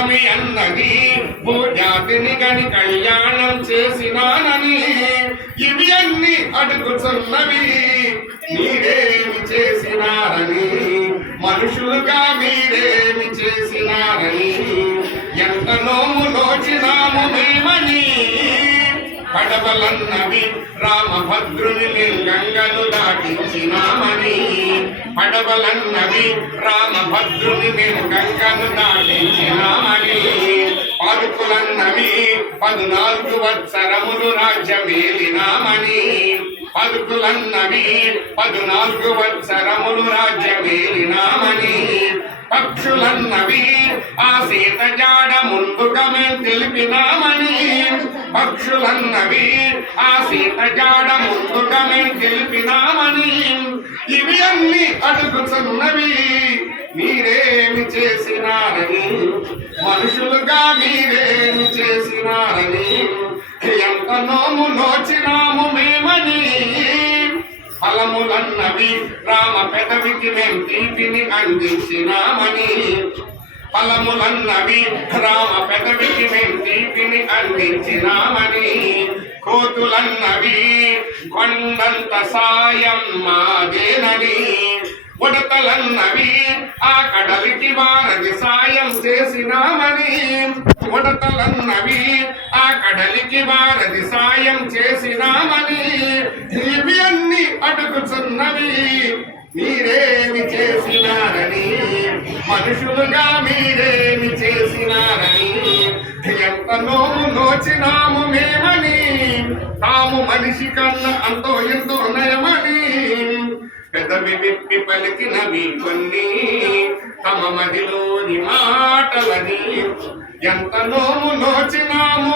పున్నమి అన్నది. భూజాతిని గని కళ్యాణం చేసినానని. ఇవి అన్ని అడుగుతున్నవి. మీరేమి చేసినారని. మనుషులుగా మీరేమి చేసినారని. ఎంత నోము నోచినాము మేమని. పడవలన్నవి రామభద్రుని గంగను దాటించినామని. పడవలన్నవి రామభద్రుని గంగను దాటించినామని పలుకులన్నవి పదునాలుగు వత్సరములు రాజ్యమేలినామని. పలుకులన్నవి పదునాలుగు వత్సరములు రాజ్యమేలినామని. పక్షులన్నవి ఆ సీత జాడ ముందుకమే తెలిపినామని. పక్షులన్నవి ఆ సీత జాడ ముందుకమే తెలిపి అన్ని అడుగుతున్నవి మీరేమి చేసినారని? మనుషులుగా మీరేమి చేసినారని? ఎంత నోము నోచినాము మేమని? ఫలములన్నవి రామ పెదవికి మేం తీపిని అందించినామని. ఫలములన్నవి రామ పెదవికి మేం తీపిని అందించినామని. కోతులన్నవి. కొండంత సాయం మాదేనని ఉడతలన్నవి. ఆ కడలికి వారది సాయం చేసినామని ఉడతలన్నవి. ఆ కడలికి వారది సాయం చేసినామని ఇవి అన్ని అడుగుతున్నవి. మీరేమి చేసినారని? మనుషులుగా మీరేమి చేసినారని? ఎంతనో వచ్చినాము మేమని తాము మనిషి కన్నా అంతో ఎంతో నయమని. పెదవి విప్పి పలికినవి కొన్ని తమ మదిలోని మాటలని. ఎంత నోము నోచినాము